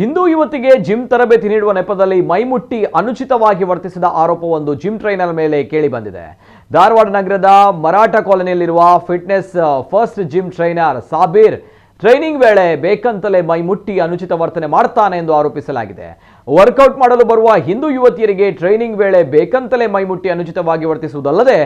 Hindu ಯುವತಿಗೆ gym ತರಬೇತಿ ನೀಡುವ ನೆಪದಲ್ಲಿ ಮೈಮುಟ್ಟಿ ಅನುಚಿತವಾಗಿ ವರ್ತಿಸಿದ ಆರೋಪವೊಂದು ಜಿಮ್ ಟ್ರೈನರ್ ಮೇಲೆ ಕೇಳಿಬಂದಿದೆ. ಧಾರವಾಡ ನಗರದ ಮರಾಠ ಕಾಲೋನಿಯಲ್ಲಿರುವ fitness first gym trainer Sabir training ವೇಳೆ ಬೇಕಂತಲೇ ಮೈಮುಟ್ಟಿ ಅನುಚಿತ ವರ್ತನೆ ಮಾಡ್ತಾನೆ ಎಂದು ಆರೋಪಿಸಲಾಗಿದೆ. ವರ್ಕೌಟ್ ಮಾಡಲು ಬರುವ ಹಿಂದೂ ಯುವತಿಯರಿಗೆ ಟ್ರೈನಿಂಗ್ ವೇಳೆ ಬೇಕಂತಲೇ ಮೈಮುಟ್ಟಿ ಅನುಚಿತವಾಗಿ ವರ್ತಿಸುವುದಲ್ಲದೆ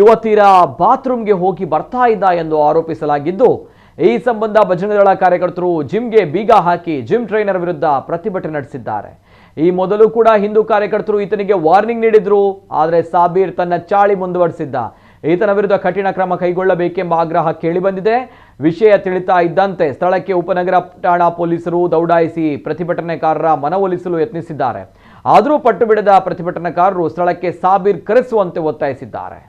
ಯುವತಿಯರ ಬಾತ್ರೂಮ್ಗೆ ಹೋಗಿ ಬರ್ತಾ ಇದ್ದ ಎಂದು ಆರೋಪಿಸಲಾಗಿದ್ದು, ಈ ಸಂಬಂಧ ಬಜರಂಗದಳ ಕಾರ್ಯಕರ್ತರು ಜಿಮ್ಗೆ ಬೀಗ ಹಾಕಿ ಜಿಮ್ ಟ್ರೈನರ್ ವಿರುದ್ಧ ಪ್ರತಿಭಟನೆ ನಡೆಸಿದ್ದಾರೆ. ಈ ಮೊದಲು ಕೂಡ ಹಿಂದೂ ಕಾರ್ಯಕರ್ತರು ಈತನಿಗೆ ವಾರ್ನಿಂಗ್ ನೀಡಿದ್ರು. ಆದರೆ ಸಾಬೀರ್ ತನ್ನ ಚಾಳಿ ಮುಂದುವರಿಸಿದ್ದ. ಈತನ ವಿರುದ್ಧ ಕಠಿಣ ಕ್ರಮ ಕೈಗೊಳ್ಳಬೇಕೆಂಬ ಆಗ್ರಹ ಕೇಳಿಬಂದಿದೆ. ವಿಷಯ ತಿಳಿತಾ ಇದ್ದಂತೆ ಸ್ಥಳಕ್ಕೆ ಉಪನಗರ ಠಾಣಾ ಪೊಲೀಸರು ದೌಡಾಯಿಸಿ ಪ್ರತಿಭಟನೆಕಾರರ ಮನವೊಲಿಸಲು ಯತ್ನಿಸಿದ್ದಾರೆ. ಆದರೂ ಪಟ್ಟು ಬಿಡದ ಪ್ರತಿಭಟನಾಕಾರರು ಸ್ಥಳಕ್ಕೆ ಸಾಬೀರ್ ಕರೆಸುವಂತೆ ಒತ್ತಾಯಿಸಿದ್ದಾರೆ.